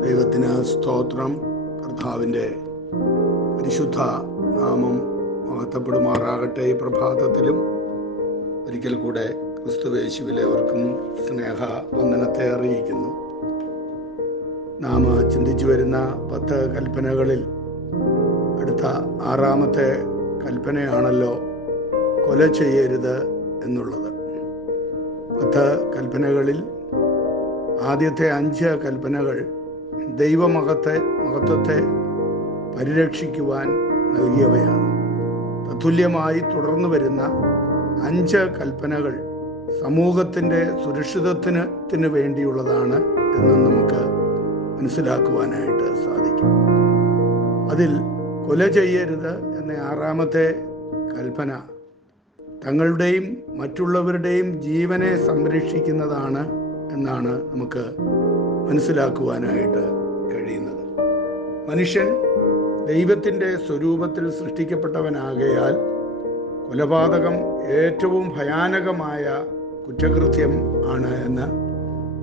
ദൈവത്തിന് സ്തോത്രം. കർത്താവിന്റെ പരിശുദ്ധ നാമം മഹത്വപ്പെടുമാറാകട്ടെ ഈ പ്രഭാതത്തിലും. ഒരിക്കൽ കൂടെ ക്രിസ്തുവേശുവിലേവർക്കും സ്നേഹ വന്ദനത്തെ അറിയിക്കുന്നു. നാം ചിന്തിച്ചു വരുന്ന പത്ത് കൽപ്പനകളിൽ അടുത്ത ആറാമത്തെ കൽപ്പനയാണല്ലോ കൊല ചെയ്യരുത് എന്നുള്ളത്. പത്ത് കൽപ്പനകളിൽ ആദ്യത്തെ അഞ്ച് കൽപ്പനകൾ ദൈവമഹത്തെ മഹത്വത്തെ പരിരക്ഷിക്കുവാൻ നൽകിയവയാണ്. തത്തുല്യമായി തുടർന്നു വരുന്ന അഞ്ച് കൽപ്പനകൾ സമൂഹത്തിന്റെ സുരക്ഷിതത്തിന് ത്തിന് വേണ്ടിയുള്ളതാണ് എന്ന് നമുക്ക് മനസ്സിലാക്കുവാനായിട്ട് സാധിക്കും. അതിൽ കൊല ചെയ്യരുത് എന്ന ആറാമത്തെ കൽപ്പന തങ്ങളുടെയും മറ്റുള്ളവരുടെയും ജീവനെ സംരക്ഷിക്കുന്നതാണ് എന്നാണ് നമുക്ക് മനസ്സിലാക്കുവാനായിട്ട് കഴിയുന്നത്. മനുഷ്യൻ ദൈവത്തിന്റെ സ്വരൂപത്തിൽ സൃഷ്ടിക്കപ്പെട്ടവനാകയാൽ കൊലപാതകം ഏറ്റവും ഭയാനകമായ കുറ്റകൃത്യം ആണ് എന്ന്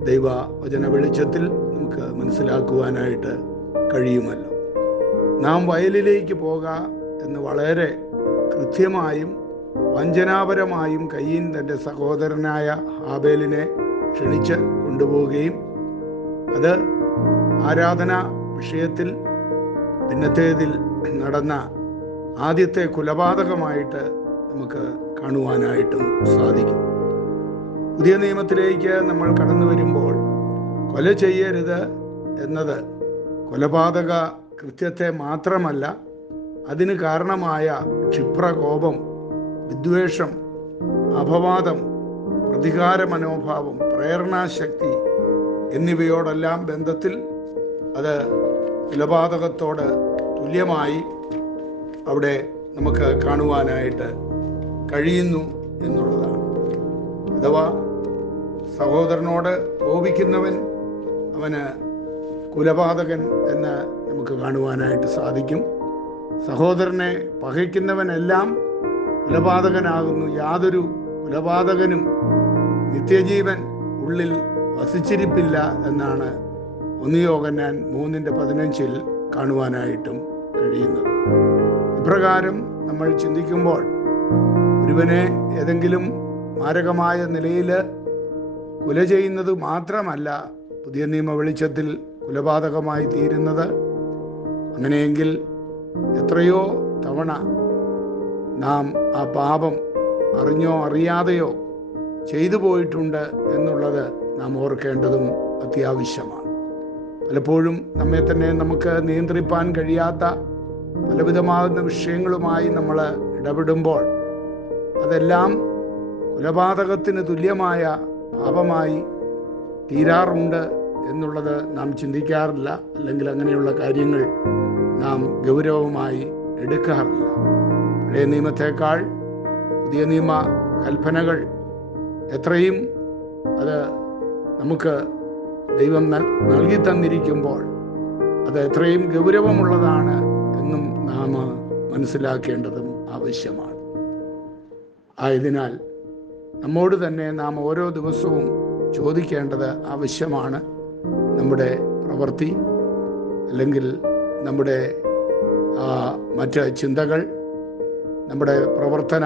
ദൈവ വചന വെളിച്ചത്തിൽ നമുക്ക് മനസ്സിലാക്കുവാനായിട്ട് കഴിയുമല്ലോ. നാം വയലിലേക്ക് പോക എന്ന് വളരെ കൃത്യമായും വഞ്ചനാപരമായും കയ്യൻ തന്റെ സഹോദരനായ ഹാബേലിനെ ക്ഷണിച്ച് കൊണ്ടുപോവുകയും അത് ആരാധന വിഷയത്തിൽ ഇന്നത്തേതിൽ നടന്ന ആദ്യത്തെ കൊലപാതകമായിട്ട് നമുക്ക് കാണുവാനായിട്ടും സാധിക്കും. പുതിയ നിയമത്തിലേക്ക് നമ്മൾ കടന്നു വരുമ്പോൾ കൊല ചെയ്യരുത് എന്നത് കൊലപാതക കൃത്യത്തെ മാത്രമല്ല അതിന് കാരണമായ ക്ഷിപ്രകോപം വിദ്വേഷം അപവാദം പ്രതികാര മനോഭാവം പ്രേരണാശക്തി എന്നിവയോടെല്ലാം ബന്ധത്തിൽ അത് കൊലപാതകത്തോട് തുല്യമായി അവിടെ നമുക്ക് കാണുവാനായിട്ട് കഴിയുന്നു എന്നുള്ളതാണ്. അഥവാ സഹോദരനോട് കോപിക്കുന്നവൻ അവന് കുലപാതകൻ എന്ന് നമുക്ക് കാണുവാനായിട്ട് സാധിക്കും. സഹോദരനെ പകയ്ക്കുന്നവനെല്ലാം കുലപാതകനാകുന്നു. യാതൊരു കുലപാതകനും നിത്യജീവൻ ഉള്ളിൽ വസിച്ചിരിപ്പില്ല എന്നാണ് ഒന്നിയോഗന്നാൻ മൂന്നിന്റെ പതിനഞ്ചിൽ കാണുവാനായിട്ടും കഴിയുന്നത്. ഇപ്രകാരം നമ്മൾ ചിന്തിക്കുമ്പോൾ ഒരുവനെ ഏതെങ്കിലും മാരകമായ നിലയിൽ കുല ചെയ്യുന്നത് മാത്രമല്ല പുതിയ നിയമ വെളിച്ചത്തിൽ കുലപാതകമായി തീരുന്നത്. അങ്ങനെയെങ്കിൽ എത്രയോ തവണ നാം ആ പാപം അറിഞ്ഞോ അറിയാതെയോ ചെയ്തു പോയിട്ടുണ്ട് എന്നുള്ളത് നാം ഓർക്കേണ്ടതും അത്യാവശ്യമാണ്. പലപ്പോഴും നമ്മെ തന്നെ നമുക്ക് നിയന്ത്രിപ്പാൻ കഴിയാത്ത പലവിധമാകുന്ന വിഷയങ്ങളുമായി നമ്മൾ ഇടപെടുമ്പോൾ അതെല്ലാം കൊലപാതകത്തിന് തുല്യമായ പാപമായി തീരാറുണ്ട് എന്നുള്ളത് നാം ചിന്തിക്കാറില്ല. അല്ലെങ്കിൽ അങ്ങനെയുള്ള കാര്യങ്ങൾ നാം ഗൗരവമായി എടുക്കാറില്ല. പഴയ നിയമത്തേക്കാൾ പുതിയ നിയമ കൽപ്പനകൾ എത്രയും അത് നമുക്ക് ദൈവം നൽകി തന്നിരിക്കുമ്പോൾ അത് എത്രയും ഗൗരവമുള്ളതാണ് എന്നും നാം മനസ്സിലാക്കേണ്ടതും ആവശ്യമാണ്. ആയതിനാൽ നമ്മോട് തന്നെ നാം ഓരോ ദിവസവും ചോദിക്കേണ്ടത് ആവശ്യമാണ്. നമ്മുടെ പ്രവൃത്തി അല്ലെങ്കിൽ നമ്മുടെ മറ്റ് ചിന്തകൾ നമ്മുടെ പ്രവർത്തന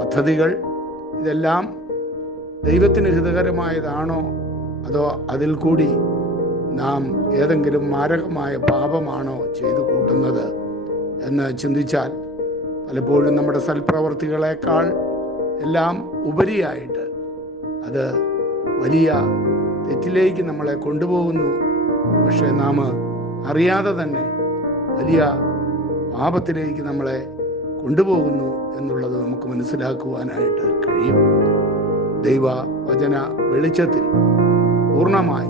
പദ്ധതികൾ ഇതെല്ലാം ദൈവത്തിന് ഹിതകരമായതാണോ അതോ അതിൽ കൂടി നാം ഏതെങ്കിലും മാരകമായ പാപമാണോ ചെയ്തു കൂട്ടുന്നത് എന്ന് ചിന്തിച്ചാൽ പലപ്പോഴും നമ്മുടെ സൽപ്രവർത്തികളെക്കാൾ എല്ലാം ഉപരിയായിട്ട് അത് വലിയ തെറ്റിലേക്ക് നമ്മളെ കൊണ്ടുപോകുന്നു. പക്ഷേ നാം അറിയാതെ തന്നെ വലിയ പാപത്തിലേക്ക് നമ്മളെ കൊണ്ടുപോകുന്നു എന്നുള്ളത് നമുക്ക് മനസ്സിലാക്കുവാനായിട്ട് കഴിയും. ദൈവ വചന വെളിച്ചത്തിൽ പൂർണമായി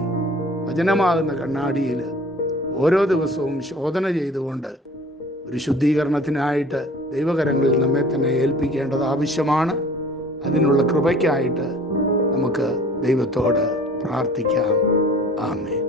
വചനമാകുന്ന കണ്ണാടിയിൽ ഓരോ ദിവസവും ശോധന ചെയ്തുകൊണ്ട് ഒരു ശുദ്ധീകരണത്തിനായിട്ട് ദൈവകരങ്ങളിൽ നമ്മെ തന്നെ ഏൽപ്പിക്കേണ്ടത് ആവശ്യമാണ്. അതിനുള്ള കൃപയ്ക്കായിട്ട് നമുക്ക് ദൈവത്തോട് പ്രാർത്ഥിക്കാം. ആമേ